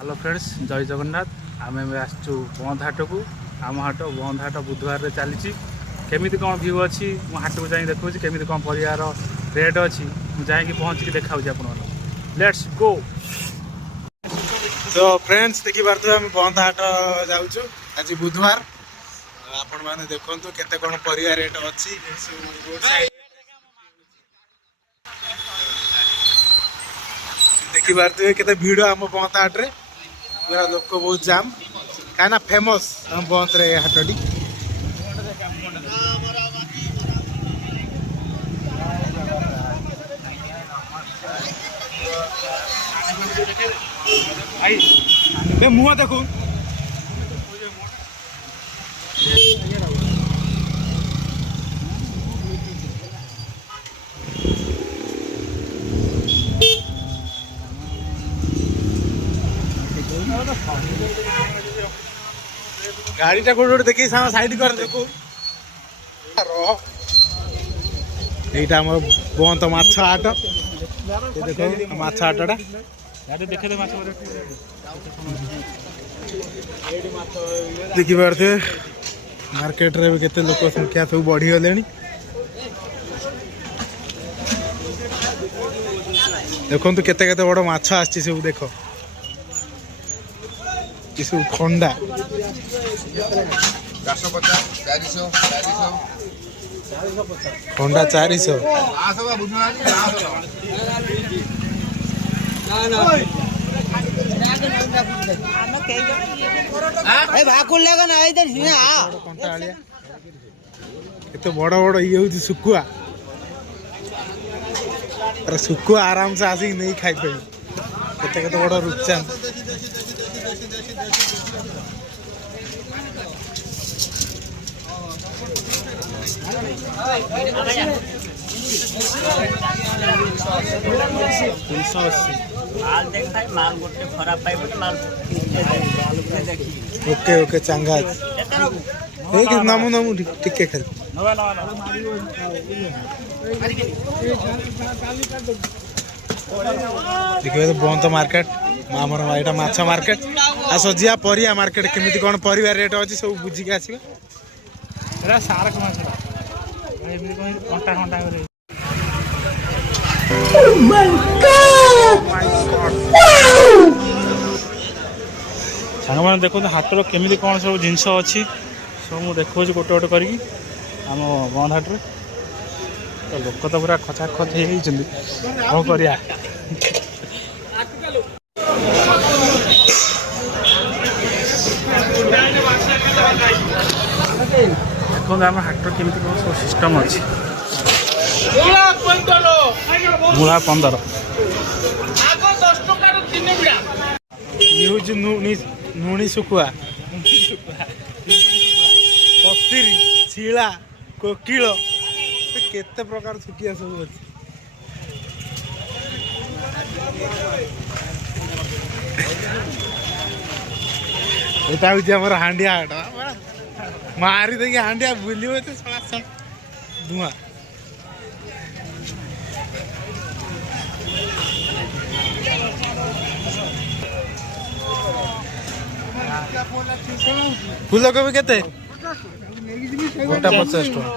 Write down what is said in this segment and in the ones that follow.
Hello friends, जय जगन्नाथ। आम आसचु बंद हाट को। आम हाट बंद हाट बुधवार चली केमी कौन व्यू अच्छी हाट को जाए देखा केमी कौन परिवार रेट अच्छी मुझे पहुँचिक देखा आप लेट्स गो। तो फ्रेंड्स देखी पारे आम बंद हाट जाऊँ आज बुधवार। आपण मैंने देखु केते कौन परिवार रेट अच्छी देखी पारे केते भिड़ आम बंद हाट रे पूरा लोक बहुत जाम कहीं फेमस आम बंद रे हाटटी। मुह देखू गाड़ीटा गोटे देखी साइड कर देखू यहीटा आम बंद माछ हाट देखो माछ हाटटा देखी पारे मार्केट रे केते लोक संख्या सब बढ़ी गले। देखो केते केते बड़ माछ आछि सब देख सब खंडा 450 खंडा 400 केते बड़ बड़ ये हूँ सुकुआ सुकुआ आराम से आसिक नहीं खाई पाई केते केते बड़ रुचान ओके ओके चंगा नामू नामू टिके खाली देखिए बंद मार्केट आमर यहाँ माछ मार्केट आ सजिया परिया मार्केट केमी कौन परिया रेट अच्छी सब बुझिक आसवा सार्क घंटा घंटा सांग मैंने देखो हाटर केमी कौन सब जिनस अच्छी सब मुझे देखा गोटे गोटे करम बंद हाट तो लोक तो पूरा खचा खच कौन कर देखो आम हाटर केमी कौन सब सिस्टम अच्छी मूला 15 नुणी सुखुआ कस्तिरी शिला कोकिल केते प्रकार सुखिया सब अच्छी यहाँ हूँ आम हांडिया हाट मारी देखिए हांडिया बुलिव धुआं फूलकोबी केते गोटा 50 टका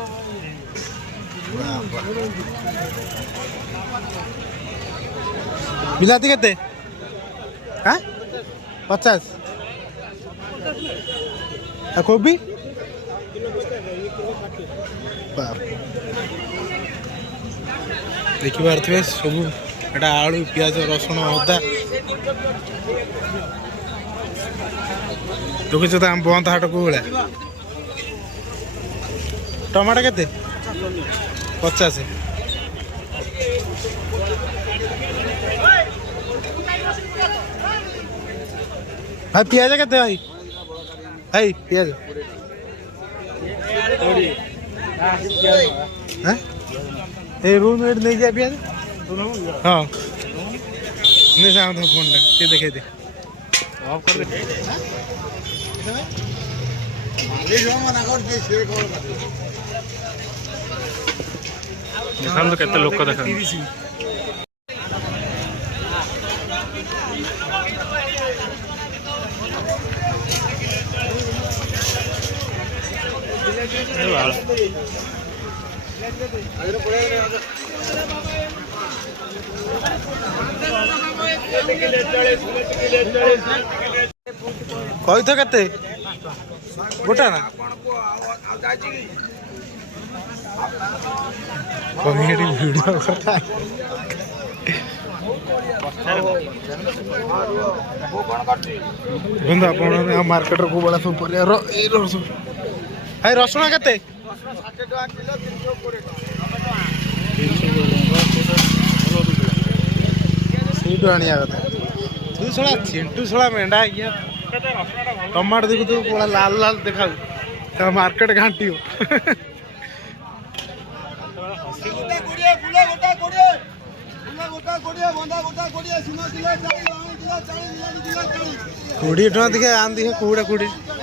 बिलाती केते हाँ 50 आ कोबी देखी पारे सब एटा आलू प्याज रसुण अदा देखो तो आम बंद हाट को भाया टमाटो केते 50 भाई पियाज केते भाई भाई पियाज ए रूम रेट नहीं जाए पियाज हाँ नहीं साउंड फोन टा देखे दे ऑफ कर दे देखो केते लोक देखा କହିଥ କେତେ ଗୋଟା ନା କମିଟି ଭିଡ଼ିଓ କଥା ବନ୍ଧୁ ଆପଣ ମାର୍କେଟରେ କେଉଁ ଭଳିଆ ସବୁ ପରିବାର ଏଇ ରସୁଣ ଭାଇ ରସୁଣ କେତେ 60 ଟଙ୍କା ଆଣିବା କଥା ତୁ ଶଳା ଚିଣ୍ଟୁ ଶଳା ମେଣ୍ଢା ଆଜ୍ଞା ଟମାଟୋ ଦେଖୁ ତୁ କୋଳା ଲାଲ ଲାଲ ଦେଖାଉ ମାର୍କେଟ ଘାଣ୍ଟିବ କୋଡ଼ିଏ ଟଙ୍କା ଦେଖିଆ ଆଣି ଦେଖିଆ କୋଉଟା 20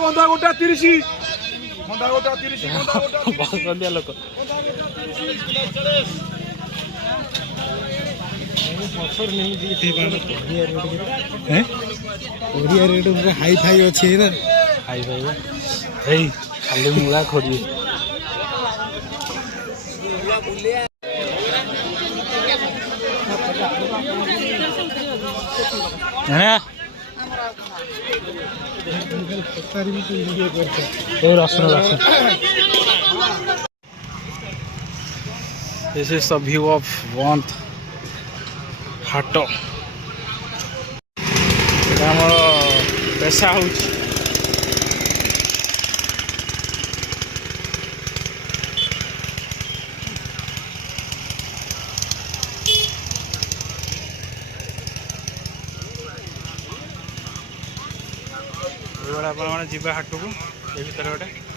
ବନ୍ଧା ଗୋଟା 30 ଲୋକ ଓଡ଼ିଆ ରେଟ୍ ପୁରା ହାଇ ଫାଇ ଅଛି ନା ଖାଇ ପାଇବା ଏଇ ଖାଲି ମୂଳା ଖୋଜି ରସୁଣ This is the view of Bond ହାଟ এটা ଆମର ପେଶା ହେଉଛି ଏଇଭଳିଆ ଆପଣମାନେ ଯିବା ହାଟକୁ ଏ ଭିତରେ ଗୋଟେ